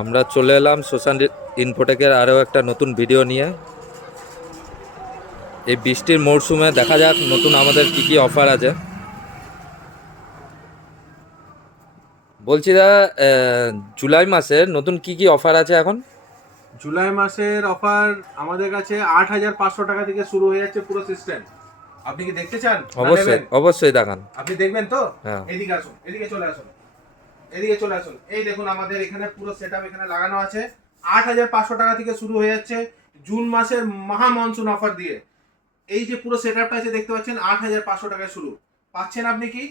আমরা চলে এলাম সোশ্যাল ইনফোটেকের আরও একটা নতুন ভিডিও নিয়ে। এই বৃষ্টির মরশুমে দেখা যাক নতুন আমাদের কি কি অফার আছে। বলছি দাদা, জুলাই মাসের নতুন কি কি অফার আছে এখন? জুলাই মাসের অফার আমাদের কাছে 8,500 টাকা থেকে শুরু হয়ে যাচ্ছে পুরো সিস্টেম। আপনি কি দেখতে চান না অবশ্যই নেবেন? অবশ্যই দেখান। আপনি দেখবেন তো? হ্যাঁ। এদিকে আসুন, এদিকে চলে আসুন, এদিকে চলে আসুন। এই দেখুন আমাদের এখানে পুরো সেটআপ এখানে লাগানো আছে। 8,500 টাকা থেকে শুরু হয়ে যাচ্ছে জুন মাসের মহা মনসুন অফার দিয়ে। এই যে পুরো সেটআপটা আছে দেখতে পাচ্ছেন, 8,500 টাকায় শুরু। পাচ্ছেন আপনি কি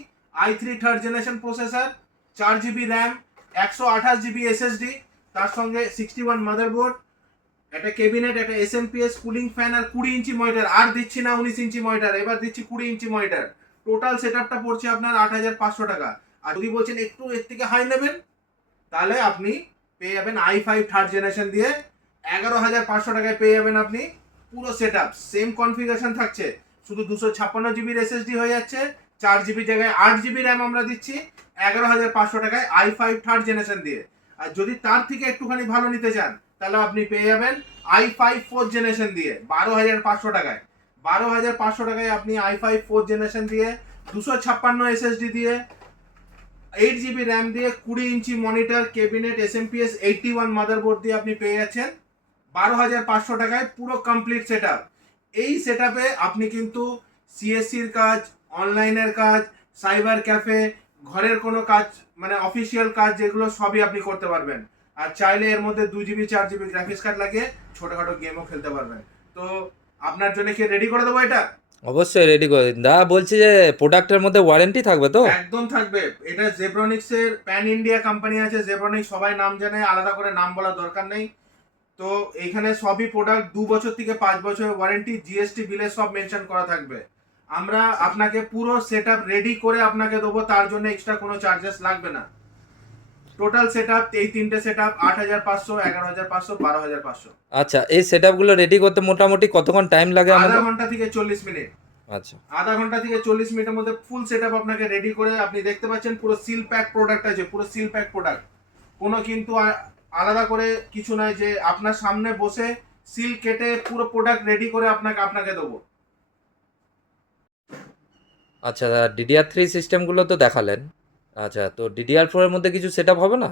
i3 third generation processor, 4 GB RAM, 128 GB SSD, তার সঙ্গে 61 মাদারবোর্ড, একটা ক্যাবিনেট, একটা এসএমপিএস কুলিং ফ্যান আর 20 ইঞ্চি মনিটর। আর দিচ্ছি না 19 ইঞ্চি মনিটর, এবার দিচ্ছি 20 ইঞ্চি মনিটর। টোটাল সেটআপটা পড়ছে আপনার 8,500 টাকা। আর যদি বলছেন একটু এর থেকে হাই নেবেন, তাহলে আপনি পেয়ে যাবেন i5 থার্ড জেনারেশন দিয়ে 11,500 টাকায় পেয়ে যাবেন আপনি পুরো সেটআপ। সেম কনফিগারেশন থাকছে, শুধু 256 জিবির এসএসডি হয়ে যাচ্ছে। 4 GB জায়গায় 8 GB র্যাম আমরা দিচ্ছি 11,500 টাকায় i5 থার্ড জেনারেশন দিয়ে। আর যদি তার থেকে একটুখানি ভালো নিতে চান, তাহলে আপনি পেয়ে যাবেন i5 ফোর্থ জেনারেশন দিয়ে 12,500 টাকায়। 12,500 টাকায় আপনি i5 ফোর্থ জেনারেশন দিয়ে 256 এসএসডি দিয়ে 8 GB র্যাম দিয়ে 20 inch monitor, cabinet, SMPS, 81 motherboard দিয়ে আপনি পেয়ে যাচ্ছেন 12,500 টাকায় পুরো কমপ্লিট সেটআপ। এই সেটআপে আপনি কিন্তু সিএসসির কাজ, অনলাইনের কাজ, সাইবার ক্যাফে, ঘরের কোনো কাজ, মানে অফিসিয়াল কাজ, যেগুলো সবই আপনি করতে পারবেন। আর চাইলে এর মধ্যে 2 GB 4 GB গ্রাফিক্স কার্ড লাগিয়ে ছোটখাটো গেমও খেলতে পারবেন। তো আপনার জন্য কি রেডি করে দেবো এটা? অবশ্যই রেডি করে দিন দাদা। বলছি যে প্রোডাক্টের মধ্যে ওয়ারেন্টি থাকবে তো? একদম থাকবে। এটা জেব্রনিক্স এর প্যান ইন্ডিয়া কোম্পানি আছে। জেব্রনিক্স সবাই নাম জানে, আলাদা করে নাম বলার দরকার নেই। তো এইখানে সবই প্রোডাক্ট 2 বছর থেকে 5 বছর ওয়ারেন্টি, জিএসটি বিলে সব মেনশন করা থাকবে। আমরা আপনাকে পুরো সেটআপ রেডি করে আপনাকে দেবো, তার জন্য এক্সট্রা কোনো চার্জেস লাগবে না। টোটাল সেটআপ এই তিনটে সেটআপ 8,500, 11,500, 12,500। আচ্ছা, এই সেটআপগুলো রেডি করতে মোটামুটি কতক্ষণ টাইম লাগে আধা আমাদের? ঘন্টা থেকে 40 মিনিট। আচ্ছা। আধা ঘন্টা থেকে 40 মিনিটের মধ্যে ফুল সেটআপ আপনাকে রেডি করে, আপনি দেখতে পাচ্ছেন পুরো সিল প্যাক প্রোডাক্ট আছে, পুরো সিল প্যাক প্রোডাক্ট। কোনো কিন্তু আলাদা করে কিছু নয় যে আপনার সামনে বসে সিল কেটে পুরো প্রোডাক্ট রেডি করে আপনাকে আপনাকে দেবো। আচ্ছা দাদা, DDR3 সিস্টেমগুলো তো দেখালেন। আচ্ছা, তো DDR4 এর মধ্যে কিছু সেটআপ হবে না?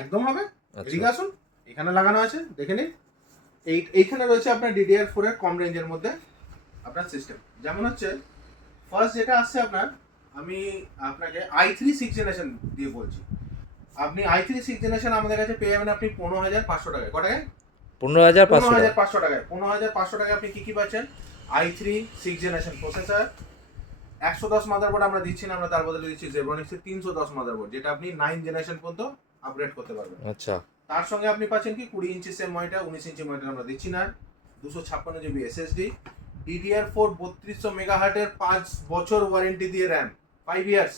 একদম হবে। আচ্ছা। এদিকে আসুন, এখানে লাগানো আছে দেখে নিন। এইখানে রয়েছে আপনার DDR4 এর কম রেঞ্জের মধ্যে আপনার সিস্টেম। যেমন হচ্ছে ফার্স্ট যেটা আসছে আপনার, আমি আপনাকে i3 সিক্স জেনারেশন দিয়ে বলছি। আপনি i3 সিক্স জেনারেশন আমাদের কাছে পেয়ে যাবেন আপনি 15,500 টাকায়। কটায়? 15,500 টাকা। 15,500 টাকায়। 15,500 টাকায় আপনি কি কি পাচ্ছেন? i3 six generation processor, 110 motherboard আমরা দিচ্ছি না, আমরা তার বদলে দিচ্ছি জেব্রনিক্সের 310 মাদারবোর্ড, যেটা আপনি 9 জেনারেশন পর্যন্ত আপগ্রেড করতে পারবেন। আচ্ছা। তার সঙ্গে আপনি পাচ্ছেন কি 20 ইঞ্চি সেম মনিটর, 19 ইঞ্চি মনিটর আমরা দিচ্ছি না, 256 জিবি এসএসডি, DDR4 3200 মেগাহার্টের 5 বছর ওয়ারেন্টি দিয়ে RAM, 5 years,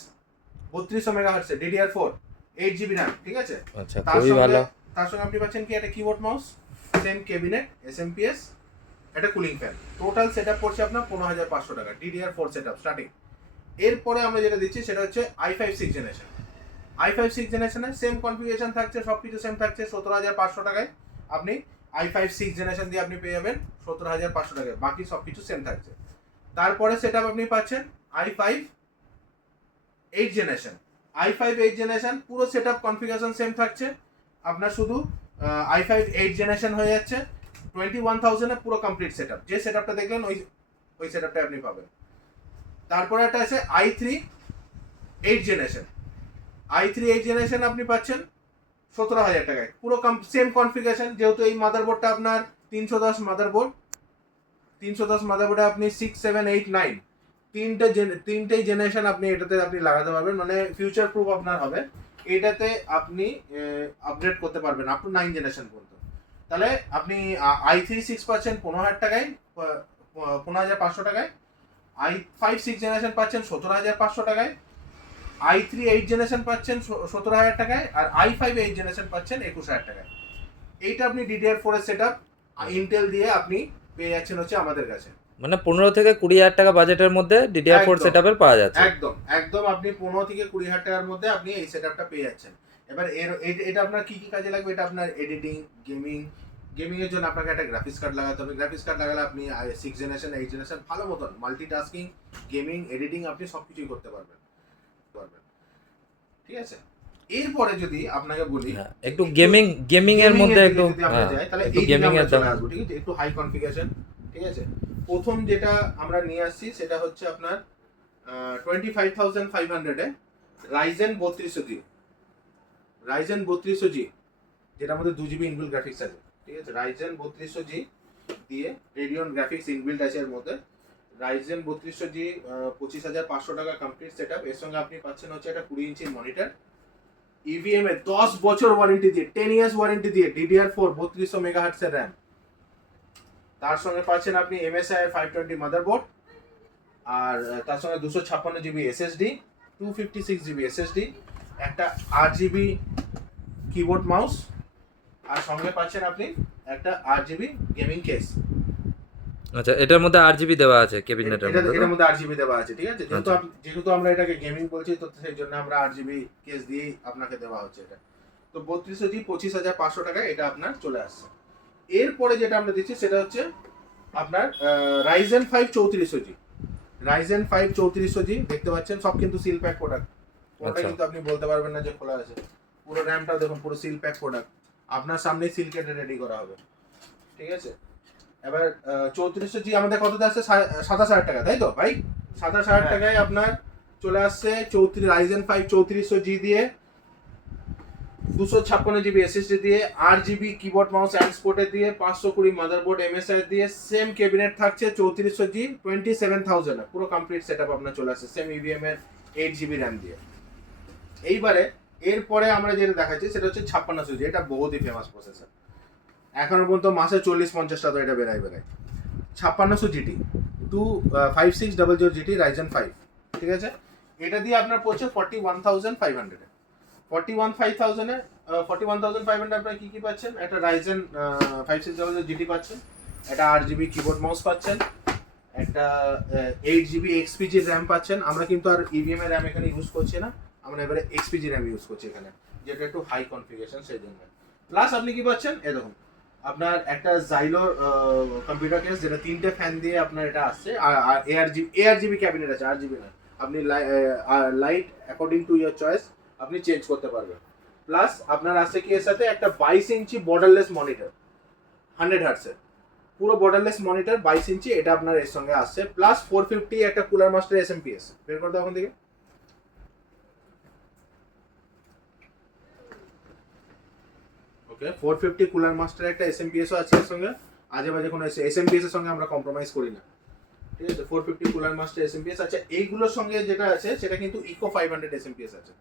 3200 মেগাহার্টসের DDR4, 8 GB RAM, ঠিক আছে? আচ্ছা, তার খুবই সঙ্গে ভালো। তার সঙ্গে আপনি পাচ্ছেন কি একটা keyboard mouse, same cabinet, SMPS, একটা কুলিং ফ্যান। টোটাল সেটআপ পড়ছে আপনার 15,500 টাকা, DDR4 সেটআপ স্টার্টিং। এরপরে আমরা যেটা দিচ্ছি সেটা হচ্ছে i5 six generation. i5 six জেনারেশনের সেম কনফিগারেশন থাকছে, সব কিছু সেম থাকছে। 17,500 টাকায় আপনি i5 সিক্স জেনারেশন দিয়ে আপনি পেয়ে যাবেন 17,500 টাকায়, বাকি সব কিছু সেম থাকছে। তারপরে সেটআপ আপনি পাচ্ছেন i5 eight generation. i5 eight generation পুরো সেটআপ কনফিগারেশন সেম থাকছে, আপনার শুধু i5 এইট জেনারেশন হয়ে যাচ্ছে 21,000-এ পুরো কমপ্লিট সেটআপ। যে সেটআপটা দেখলেন ওই সেটআপটা আপনি পাবেন। তারপরে একটা আছে i3 eight generation. i3 eight generation আপনি পাচ্ছেন 17,000 টাকায়, পুরো সেম কনফিগারেশন। যেহেতু এই মাদারবোর্ডটা আপনার 310 মাদারবোর্ড, 310 মাদারবোর্ডে আপনি 6, 7, 8, 9 তিনটেই জেনারেশন আপনি এটাতে আপনি লাগাতে পারবেন, মানে ফিউচার প্রুফ আপনার হবে। এটাতে আপনি আপগ্রেড করতে পারবেন আপ টু 9 জেনারেশন পর্যন্ত। তাহলে আপনি i3 সিক্স পাচ্ছেন 15,000 টাকায়, 15,500 টাকায়। i5 সিক্স জেনারেশন পাচ্ছেন 17,500 টাকায়। i3 এইট জেনারেশন পাচ্ছেন 17,000 টাকায়। আর i5 এইট জেনারেশন পাচ্ছেন 21,000 টাকায়। এইটা আপনি DDR4 এর সেটআপ ইন্টেল দিয়ে আপনি পেয়ে যাচ্ছেন হচ্ছে আমাদের কাছে। মানে 15 থেকে 20 হাজার টাকা বাজেটের মধ্যে DDR4 একদম সেটআপের পাওয়া যাচ্ছে। একদম একদম আপনি 15 থেকে 20 হাজার টাকার মধ্যে আপনি এই সেটআপটা পেয়ে যাচ্ছেন। এবার এটা আপনার কি কি কাজে লাগবে? এটা আপনার এডিটিং, গেমিং এর জন্য আপনাকে একটা গ্রাফিক্স কার্ড লাগাতে হবে। গ্রাফিক্স কার্ড লাগালে আপনি 6 জেনারেশন 8 জেনারেশন ভালো মতন মাল্টিটাস্কিং, গেমিং, এডিটিং আপনি সবকিছুই করতে পারবেন পারবেন ঠিক আছে। এরপরে যদি আপনাকে বলি হ্যাঁ, একটু গেমিং এর মধ্যে দিকে একটু, যদি আমরা হ্যাঁ, যাই তাহলে একটু এই দিকে গেমিং আমরা এর দাম। চলে আসবো, ঠিক আছে। একটু হাই কনফিগারেশন, ঠিক আছে। প্রথম যেটা আমরা নিয়ে আসছি সেটা হচ্ছে আপনার 25,500 এ রাইজেন 3200G, রাইজেন 3200G যেটার মধ্যে 2 GB ইনবিল্ট গ্রাফিক্স আছে, ঠিক আছে। রাইজেন 3200G দিয়ে রেডিয়ন গ্রাফিক্স ইনবিল্ট আছে এর মধ্যে। রাইজেন 3200G 25,500 টাকা কমপ্লিট সেটআপ। এর সঙ্গে আপনি পাচ্ছেন হচ্ছে একটা 20 ইঞ্চির মনিটর, ইভিএম এ 10 বছর ওয়ারেন্টি দিয়ে, 10 ইয়ার্স ওয়ারেন্টি দিয়ে, DDR4 3200 মেগাহার্টজ এর র্যাম। তার সঙ্গে পাচ্ছেন আপনি MSI 520 মাদারবোর্ড, আর তার সঙ্গে 256 GB SSD, 256 GB SSD, একটা 8 GB কিবোর্ড মাউস, আর সঙ্গে পাচ্ছেন আপনি একটা 8 GB গেমিং কেস। আচ্ছা, এটার মধ্যে 8 GB দেওয়া আছে ক্যাবিনেটের মধ্যে, এটার তো? মধ্যে 8 GB দেওয়া আছে, ঠিক আছে। আচ্ছা। যেহেতু আমরা এটাকে গেমিং বলছি, তো সেই জন্য আমরা 8 GB কেস দিয়েই আপনাকে দেওয়া হচ্ছে এটা। তো 3200G 25,500 টাকায় এটা আপনার চলে আসছে। এরপরে যেটা আমরা দিচ্ছি সেটা হচ্ছে আপনার রাইজেন 5 3400G, রাইজেন 5 3400G দেখতে পাচ্ছেন, সব কিন্তু সিল প্যাক প্রোডাক্ট। ওটা আচ্ছা। কিন্তু আপনি বলতে পারবেন না যে খোলা আছে। পুরো র্যামটাও দেখুন, পুরো সিল প্যাক প্রোডাক্ট, আপনার সামনেই সিল কেটে রেডি করা হবে, ঠিক আছে। এবার 3400G আমাদের কততে আসছে? 27,000 টাকা, তাই তো ভাই? 27,000 টাকায় আপনার চলে আসছে রাইজেন 5 3400G দিয়ে, 256 GB SSD দিয়ে, 8 GB কিবোর্ড মাউস অ্যান্ড স্পোর্টে দিয়ে, 520 মাদারবোর্ড MSI দিয়ে, সেম ক্যাবিনেট থাকছে 3400G 27,000 পুরো কমপ্লিট সেটআপ আপনার চলে আসছে সেম ইভিএম এর 8 GB র্যাম দিয়ে। এইবারে এরপরে আমরা যেটা দেখাচ্ছি সেটা হচ্ছে 5600G, এটা বহুতই ফেমাস প্রসেসর। এখনো পর্যন্ত মাসে 40-50টা তো এটা বেরায় 5600GT 25600GT রাইজেন 5, ঠিক আছে। এটা দিয়ে আপনার পড়ছে 41,500 এ। 41,500 আপনার কি কি পাচ্ছেন? একটা রাইজেন 5600GT পাচ্ছেন, একটা 8 GB কিবোর্ড মাউস পাচ্ছেন, একটা 8 GB XPG র্যাম পাচ্ছেন। আমরা কিন্তু আর ইভিএম এর র্যাম এখানে ইউজ করছি না, আমরা এবারে XPG র্যাম ইউজ করছি এখানে, যেটা একটু হাই কনফিগারেশন সেই জন্য। প্লাস আপনি কি পাচ্ছেন? দেখুন, আপনার একটা জাইলোর কম্পিউটার কেস, যেটা 3টে ফ্যান দিয়ে আপনার এটা আসছে, আর ARGB ক্যাবিনেট আছে, 8 GB না। আপনি light according to year choice আপনি চেঞ্জ করতে পারবেন। প্লাস আপনার আসছে কি এর সাথে একটা 22 ইঞ্চি বর্ডারলেস মনিটর 100 হার্টসের, পুরো বর্ডারলেস মনিটর 22 ইঞ্চি, এটা আপনার এর সঙ্গে আসছে। প্লাস 450 একটা কুলার মাস্টার SMPS বের করতে এখন থেকে। ওকে, 450 কুলার মাস্টার একটা SMPS ও আছে এর সঙ্গে। আজে বাজে কোনো SMPS এর সঙ্গে আমরা কম্প্রোমাইজ করি না, ঠিক আছে। 450 কুলার মাস্টার SMPS আছে। এইগুলোর সঙ্গে যেটা আছে সেটা কিন্তু ইকো 500 SMPS আছে,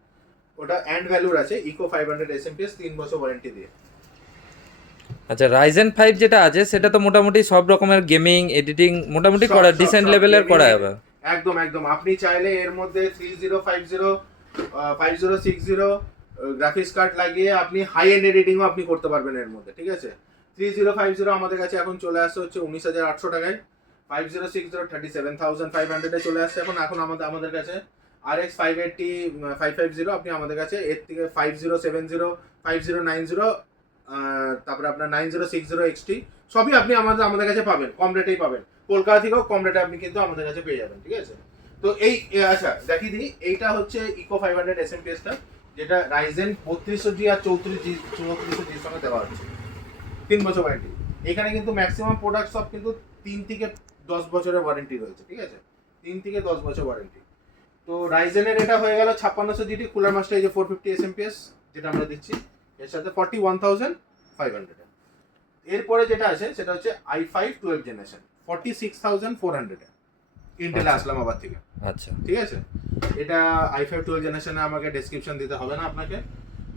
ওটা অ্যান্ড ভ্যালুর আছে। ইকো 500 SMPS 3 বছর ওয়ারেন্টি দিয়ে। আচ্ছা, রাইজেন 5 যেটা আছে সেটা তো মোটামুটি সব রকমের গেমিং এডিটিং মোটামুটি করা ডিসেন্ট লেভেলের করা যাবে। একদম একদম, আপনি চাইলে এর মধ্যে 3050 5060 গ্রাফিক্স কার্ড লাগিয়ে আপনি হাই এন্ড এডিটিংও আপনি করতে পারবেন এর মধ্যে, ঠিক আছে। 3050 আমাদের কাছে এখন চলে আসছে হচ্ছে 19,800 টাকায়। 5060 37,500 এ চলে আসছে এখন। আমাদের কাছে RX 580 550 আপনি আমাদের কাছে এর থেকে 5070 5090, তারপরে আপনার 9060 XT সবই আপনি আমাদের কাছে পাবেন, কম রেটেই পাবেন। কলকাতা থেকেও কম রেটে আপনি কিন্তু আমাদের কাছে পেয়ে যাবেন, ঠিক আছে। তো আচ্ছা দেখিয়ে দিই, এইটা হচ্ছে ইকো 500 SMPS টা, যেটা রাইজেন 3200G আর 3400G সঙ্গে দেওয়া হচ্ছে 3 বছর ওয়ারেন্টি। এখানে কিন্তু ম্যাক্সিমাম প্রোডাক্ট সব কিন্তু 3 থেকে 10 বছরের ওয়ারেন্টি রয়েছে, ঠিক আছে। 3 থেকে 10 বছর ওয়ারেন্টি। তো রাইজেনের এটা হয়ে গেল 5600GT কুলার মাস্টার, এই যে 450 SMPS যেটা আমরা দিচ্ছি, এর সাথে 41,500। এরপরে যেটা আছে সেটা হচ্ছে i5 12 জেনারেশন 46,400 ইন্টেল আসলাম আবার থেকে, আচ্ছা, ঠিক আছে। এটা i5 12 জেনারেশনে আমাকে ডেসক্রিপশন দিতে হবে না আপনাকে,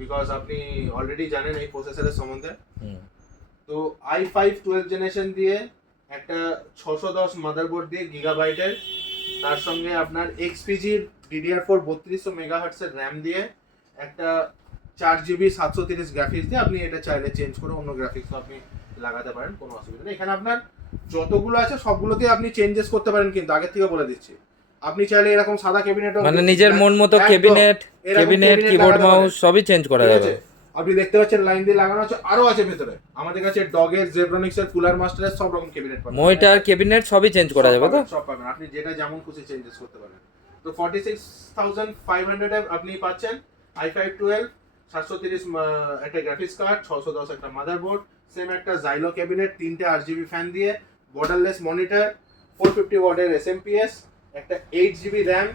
বিকজ আপনি অলরেডি জানেন এই প্রসেসরের সম্বন্ধে। তো i5 12 জেনারেশন দিয়ে একটা 610 মাদারবোর্ড দিয়ে গিগাবাইটের, তার সঙ্গে আপনার XPGর DDR4 3200 মেগাহার্টসের র্যাম দিয়ে, একটা 4 GB 730 গ্রাফিক্স দিয়ে আপনি এটা চাইলে চেঞ্জ করে অন্য গ্রাফিক্স আপনি লাগাতে পারেন, কোনো অসুবিধা নেই। এখানে আপনার যতগুলো আছে সবগুলোতে আপনি চেঞ্জেস করতে পারেন, কিন্তু আগের থেকে বলে দিচ্ছি। আপনি চাইলে এরকম সাদা ক্যাবিনেট, মানে নিজের মন মতো ক্যাবিনেট কিবোর্ড মাউস সবই চেঞ্জ করা ঠিক যাবে। আছে। আপনি দেখতে পাচ্ছেন লাইন দিয়ে লাগানো আছে, আরো আছে ভেতরে আমাদের কাছে ডগের, জেব্রনিক্স এর, কুলার মাস্টারের সব রকম ক্যাবিনেট পাবেন। মনিটর ক্যাবিনেট সবই চেঞ্জ করা যাবে তো? সব পাবেন, আপনি যেটা যেমন খুশি চেঞ্জেস করতে পারেন। তো 46,500 এ আপনি পাচ্ছেন i5 12 730 একটা গ্রাফিক্স কার্ড, 610 একটা মাদারবোর্ড, সেম একটা জাইলো ক্যাবিনেট, 3টে RGB ফ্যান দিয়ে, বর্ডারলেস মনিটর, 450 ওয়াটের SMPS, একটা 8GB র্যাম,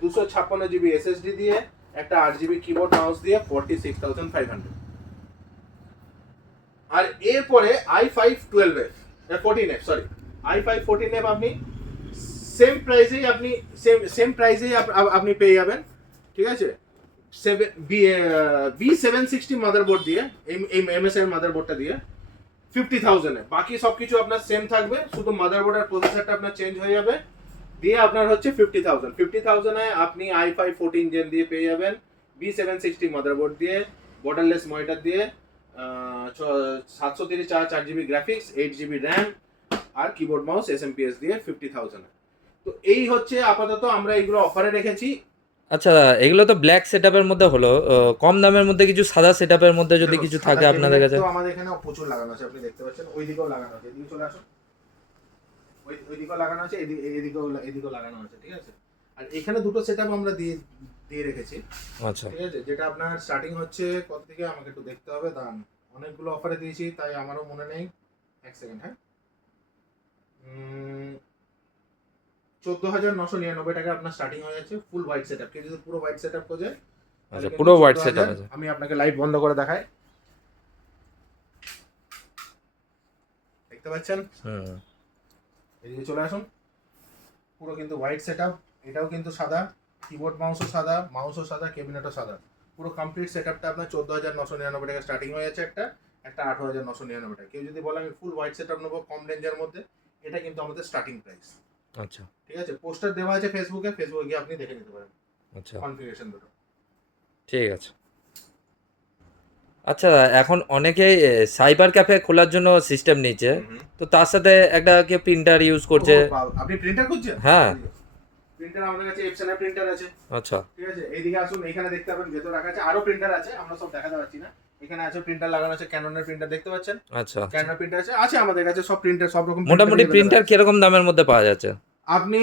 256GB SSD দিয়ে, একটা 8GB কিবোর্ড মাউস দিয়ে 46,500। আর এরপরে i5 12F 14F sorry i5 14F আপনি সেম প্রাইসেই আপনি পেয়ে যাবেন, ঠিক আছে। B760 মাদারবোর্ড দিয়ে, এই MSI এর মাদারবোর্ডটা দিয়ে 50,000 এ। বাকি সবকিছু আপনার সেম থাকবে, শুধু মাদারবোর্ড আর প্রসেসরটা আপনার চেঞ্জ হয়ে যাবে, দিয়ে আপনার হচ্ছে 50,000 এ আপনি i5 14 জেন দিয়ে পেয়ে যাবেন, B760 মাদারবোর্ড দিয়ে, বর্ডারলেস মনিটর দিয়ে, 730 4GB গ্রাফিক্স, 8GB র্যাম আর কিবোর্ড মাউস SMPS দিয়ে 50,000 এ। তো এই হচ্ছে আপাতত আমরা এগুলো অফারে রেখেছি। আচ্ছা, এগুলো তো ব্ল্যাক সেটআপের মধ্যে হলো। কম দামের মধ্যে কিছু সাদা সেটআপের মধ্যে যদি দেখো, কিছু সাদা থাকে আপনাদের cabinet কাছে? তো আমাদের এখানে প্রচুর লাগানো আছে, আপনি দেখতে পাচ্ছেন ওইদিকেও লাগানো আছে, এদিকে চলে আসুন, ওইদিকেও লাগানো আছে, এদিকেও লাগানো আছে, ঠিক আছে। আর এখানে দুটো সেটআপ আমরা দিয়ে রেখেছি, আচ্ছা, ঠিক আছে, যেটা আপনার স্টার্টিং হচ্ছে কত থেকে আমাকে একটু দেখতে হবে, দাম অনেকগুলো অফারে দিয়েছি তাই আমারও মনে নেই, এক সেকেন্ড, হ্যাঁ। 14,999 টাকা আপনার স্টার্টিং হয়ে যাচ্ছে ফুল হোয়াইট সেটআপ। কেউ যদি পুরো হোয়াইট সেটআপ করে যায়, আচ্ছা, পুরো হোয়াইট সেটআপ আছে। আমি আপনাকে লাইট বন্ধ করে দেখাই, দেখতে পাচ্ছেন, হুম, এদিকে চলে আসুন, পুরো কিন্তু হোয়াইট সেটআপ, এটাও কিন্তু সাদা, কিবোর্ড মাউসও সাদা, ক্যাবিনেটও সাদা, পুরো কমপ্লিট সেটআপটা আপনার 14,999 টাকা স্টার্টিং হয়ে যাচ্ছে, একটা 8,999 টাকা। কেউ যদি বলে আমি ফুল হোয়াইট সেটআপ নেবো কম রেঞ্জের মধ্যে, এটা কিন্তু আমাদের স্টার্টিং প্রাইস, আচ্ছা, ঠিক আছে। পোস্টার দেওয়া আছে ফেসবুকে গিয়ে আপনি দেখে নিতে পারেন আচ্ছা, কনফিগারেশন দুটো। ঠিক আছে। আচ্ছা, এখন অনেকেই সাইবার ক্যাফে খোলার জন্য সিস্টেম নিচ্ছে, তো তার সাথে একটা কেউ প্রিন্টার ইউজ করছে। আপনি প্রিন্টার খুঁজছেন? হ্যাঁ। প্রিন্টার আমাদের কাছে এপসন এর প্রিন্টার আছে, আচ্ছা, ঠিক আছে। এইদিকে আসুন, এখানে দেখতে পাবেন ভেতর রাখা আছে, আরো প্রিন্টার আছে, আমরা সব দেখাতে পারছি না। এখানে আছে প্রিন্টার লাগানো আছে, ক্যাননের প্রিন্টার দেখতে পাচ্ছেন, আচ্ছা। ক্যানন প্রিন্টার আছে আমাদের কাছে সব প্রিন্টার, সব রকম মোটামুটি প্রিন্টার কিরকম দামের মধ্যে পাওয়া যাচ্ছে? আপনি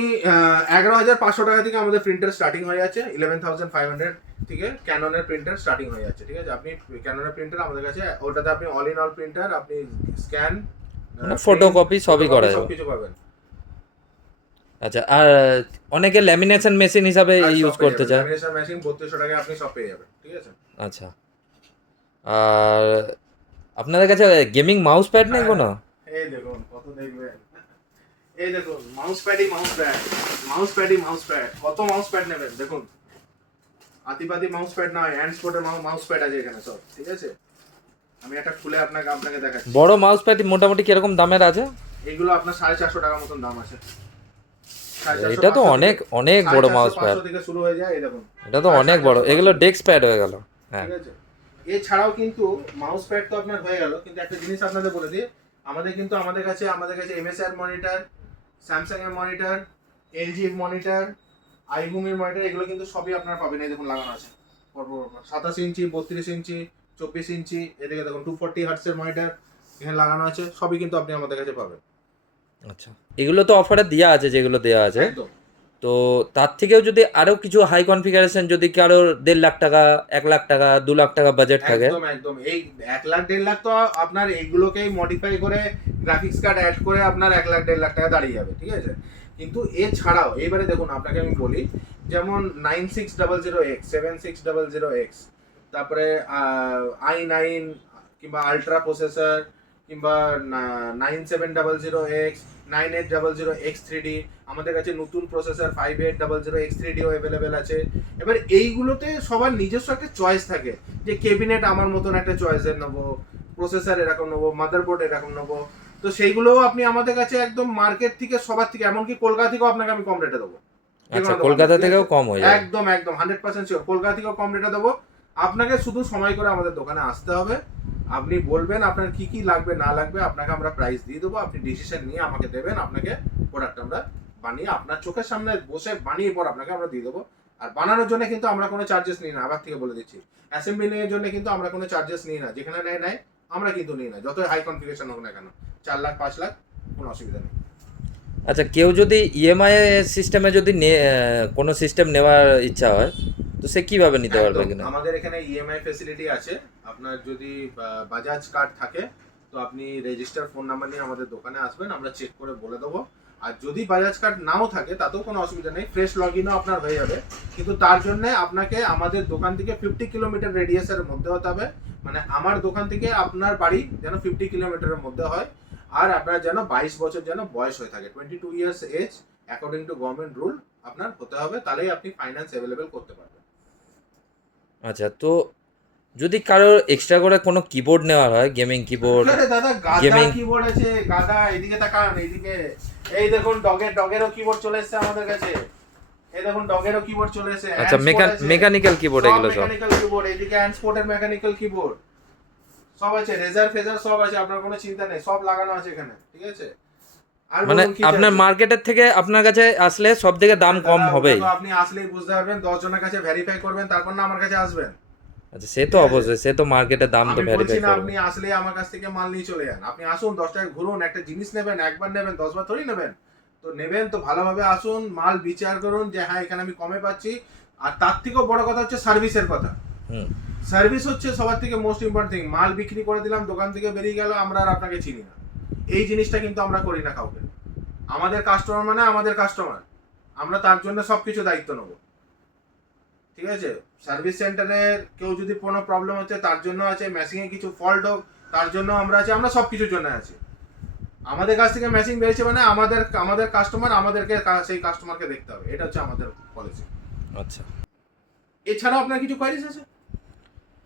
11,500 টাকা থেকে আমাদের প্রিন্টার স্টার্টিং হয়ে যাচ্ছে, 11,500 থেকে ক্যাননের প্রিন্টার স্টার্টিং হয়ে যাচ্ছে, ঠিক আছে। আপনি ক্যাননের প্রিন্টার আমাদের কাছে, ওটাতে আপনি অল ইন অল প্রিন্টার, আপনি স্ক্যান, ফটোকপি সবই করা যাবে। সবকিছু পাবেন। আচ্ছা, আর অনেকে ল্যামিনেশন মেশিন হিসাবে ইউজ করতে চায়। ল্যামিনেশন মেশিন 3200 টাকায় আপনি সব পেয়ে যাবেন, ঠিক আছে। আচ্ছা, আর আপনাদের কাছে গেমিং মাউস প্যাড নেই কোনো? এই দেখুন কত দেখবেন, এই দেখুন মাউস প্যাড, কত মাউস প্যাড নেবেন দেখুন, আতিপাতি মাউস প্যাড নয়, হ্যান্ড স্পটের মাউস প্যাড আছে এখানে সব, ঠিক আছে। আমি একটা খুলে আপনাকে দেখাচ্ছি। বড় মাউস প্যাড মোটামুটি কিরকম দামের আছে? এইগুলো আপনার 450 টাকা মতন দাম আছে। এটা তো অনেক অনেক বড় মাউস প্যাড, 500 থেকে শুরু হয়ে যায়, এই দেখুন এটা তো অনেক বড়, এগুলো ডেস্ক প্যাড হয়ে গেল। হ্যাঁ, ঠিক আছে। এছাড়াও কিন্তু মাউস প্যাড তো আপনার হয়ে গেল, কিন্তু একটা জিনিস আপনাদের বলে দিই, আমাদের কাছে MSI এর মনিটর, স্যামসাং এর মনিটর, LG এর মনিটর, আইবুমি এর মনিটর, এগুলো কিন্তু সবই আপনারা পাবেন, এই দেখুন লাগানো আছে 27 ইঞ্চি, 32 ইঞ্চি, 24 ইঞ্চি, এদিকে দেখুন 240 হার্টজ এর মনিটর এখানে লাগানো আছে, সবই কিন্তু আপনি আমাদের কাছে পাবেন। আচ্ছা, এগুলো তো অফারে দেওয়া আছে, যেগুলো দেওয়া আছে, একদম। তো তার থেকেও যদি আরো কিছু হাই কনফিগারেশন, যদি কারোর 1.5 লাখ টাকা, 1 লাখ টাকা, 2 লাখ টাকা বাজেট থাকে, একদম এই 1 লাখ 1.5 লাখ তো আপনার এইগুলোকেই মডিফাই করে গ্রাফিক্স কার্ড অ্যাড করে আপনার 1 লাখ 1.5 লাখ টাকা দাঁড়িয়ে যাবে, ঠিক আছে। কিন্তু এছাড়াও এবারে দেখুন আপনাকে আমি বলি, যেমন 9600X, 7600X, তারপরে i9 কিংবা আলট্রা প্রসেসর, কিংবা 9700X, 9800X3D, আমাদের কাছে নতুন প্রসেসর 5800X3Dও অ্যাভেলেবেল আছে। এবার এইগুলোতে সবার নিজস্ব একটা চয়েস থাকে, যে ক্যাবিনেট আমার মতন একটা চয়েসের নেবো, প্রসেসর এরকম নেবো, মাদারবোর্ড এরকম নেবো, তো সেইগুলোও আপনি আমাদের কাছে একদম মার্কেট থেকে সবার থেকে, এমনকি কলকাতা থেকেও আপনাকে আমি কম রেটে দেবো। আচ্ছা, কলকাতা থেকেও কম হয়ে যাবে? একদম 100% শিওর, কলকাতা থেকেও কম রেটে দেবো। আপনাকে শুধু সময় করে আমাদের দোকানে আসতে হবে, আপনি বলবেন আপনার কি কি লাগবে না লাগবে, আপনাকে আমরা প্রাইস দিয়ে দেবো, আপনি ডিসিশন নিয়ে আমাকে দেবেন, আপনাকে প্রোডাক্ট আমরা বানিয়ে আপনার চোখের সামনে বসে বানিয়ে পর আপনাকে আমরা দিয়ে দেবো। আর বানানোর জন্য কিন্তু আমরা কোনো চার্জেস নিই না, আবার থেকে বলে দিচ্ছি। অ্যাসেম্বলিং এর জন্য কিন্তু আমরা কোনো চার্জেস নিই না, যেখানে নেয় আমরা কিন্তু নিই না, যতই হাই কনফিগারেশন হোক না কেন, 4 লাখ 5 লাখ কোনো অসুবিধা নেই। আচ্ছা, কেউ যদি ইএমআই সিস্টেমে যদি কোনো সিস্টেম নেওয়ার ইচ্ছা হয়, তো সে কিভাবে নিতে পারবে একদম, কিনা? আমাদের এখানে ইএমআই ফেসিলিটি আছে। আপনার যদি বাজাজ কার্ড থাকে তো আপনি রেজিস্টার ফোন নাম্বার নিয়ে আমাদের দোকানে আসবেন, আমরা চেক করে বলে দেবো। আর যদি বাজাজ কার্ড নাও থাকে তাতেও কোনো অসুবিধা নেই, ফ্রেশ লগ ইনও আপনার হয়ে যাবে। কিন্তু তার জন্য আপনাকে আমাদের দোকান থেকে 50 কিলোমিটার রেডিয়াসের মধ্যে হতে হবে, মানে আমার দোকান থেকে আপনার বাড়ি যেন 50 কিলোমিটারের মধ্যে হয়। আর আপনার যেন 22 বছর যেন বয়স হয়ে থাকে, 22 years age according to government rule আপনার হতে হবে, তাহলেই আপনি ফাইন্যান্স অ্যাভেলেবেল করতে পারবেন। আচ্ছা, তো যদি কারোর এক্সট্রা করে কোনো কিবোর্ড নেওয়ার হয়, গেমিং কিবোর্ড, আরে দাদা গাদা Gaming- কিবোর্ড আছে, গাদা, এদিকে তাকান, এইদিকে। এই দেখুন ডগেরও কিবোর্ড চলে এসেছে আমাদের কাছে। এই দেখুন ডগেরও কিবোর্ড চলে এসেছে। আচ্ছা, মেকানিক্যাল কিবোর্ড এগুলো সব? মেকানিক্যাল কিবোর্ড, এইদিকে হ্যান্ডস্পোর্টের মেকানিক্যাল কিবোর্ড সব আছে, রেজার ফেজার সব আছে, আপনার কোনো চিন্তা নেই, সব লাগানো আছে এখানে, ঠিক আছে? আর মানে বলুন কি আপনার চাইছেন? মার্কেটের থেকে আপনার কাছে আসলে সব থেকে দাম কম দাদা, হবেই। ওটা তো আপনি আসলেই বুঝতে পারবেন, 10 জনের কাছে ভেরিফাই করবেন, তারপর না আমার কাছে আসবেন। আচ্ছা, সে তো অবশ্যই, সে তো মার্কেটের দাম তো আমি ভ্যারিফাই বলছি না করবে। আপনি আসলে আমার কাছ থেকে মাল নিয়ে চলে যান, আপনি আসুন, 10 টাকা ঘুরুন, একটা জিনিস নেবেন, একবার নেবেন, 10 বার থোড়ি নেবেন। তো নেবেন তো ভালোভাবে আসুন, মাল বিচার করুন যে হ্যাঁ এখানে আমি কমে পাচ্ছি। আর তার থেকেও বড় কথা হচ্ছে সার্ভিসের কথা। হুম। সার্ভিস হচ্ছে সবার থেকে মোস্ট ইম্পর্টেন্ট থিং। মাল বিক্রি করে দিলাম, দোকান থেকে বেরিয়ে গেল, আমরা আর আপনাকে চিনি না, এই জিনিসটা কিন্তু আমরা করি না কাউকে। আমাদের কাস্টমার মানে আমাদের কাস্টমার, আমরা তার জন্য সবকিছু দায়িত্ব নেবো, ঠিক আছে? সার্ভিস সেন্টারের কেউ যদি কোনো প্রবলেম হচ্ছে তার জন্য আছে, মেশিনে কিছু ফল্ট হোক তার জন্য আমরা আছি, আমরা সব কিছুর জন্য আছি। আমাদের কাছ থেকে মেশিন বেরিয়েছে মানে আমাদের কাস্টমার, আমাদেরকে সেই কাস্টমারকে দেখতে হবে, এটা হচ্ছে আমাদের পলিসি। আচ্ছা এছাড়াও আপনার কিছু কোয়ারিজ আছে?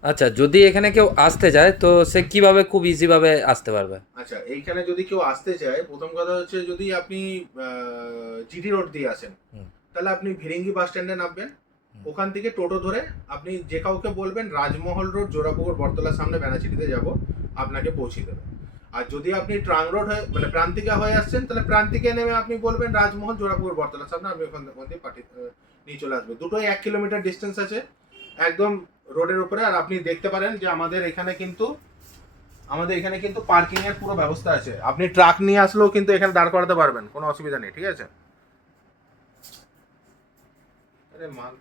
আচ্ছা, যদি এখানে কেউ আসতে চায় তো সে কিভাবে খুব ইজি ভাবে আসতে পারবে? আচ্ছা, এইখানে যদি কেউ আসতে চায়, প্রথম কথা হচ্ছে যদি আপনি জিডি রোড দিয়ে আসেন হুম। তাহলে আপনি ভিরিঙ্গি বাস স্ট্যান্ডে নামবেন, ওখান থেকে টোটো ধরে আপনি যে কাউকে বলবেন রাজমহল রোড জোড়াপুকুর বটতলার সামনে ব্যানাচিটিতে যাব, আপনাকে পৌঁছে দেবে। আর যদি আপনি ট্রাং রোড হয়ে মানে প্রান্তিকা হয়ে আসছেন তাহলে প্রান্তিকে নেমে আপনি বলবেন রাজমহল জোড়াপুকুর বটতলার সামনে, আমি ওখান থেকে নিয়ে চলে আসবে। দুটোই 1 কিলোমিটার ডিস্টেন্স আছে একদম রোডের উপরে। আর আপনি দেখতে পারেন যে আমাদের এখানে কিন্তু পার্কিং এর পুরো ব্যবস্থা আছে, আপনি ট্রাক নিয়ে আসলেও কিন্তু এখানে দাঁড় করাতে পারবেন, কোনো অসুবিধা নেই, ঠিক আছে? আরে মাল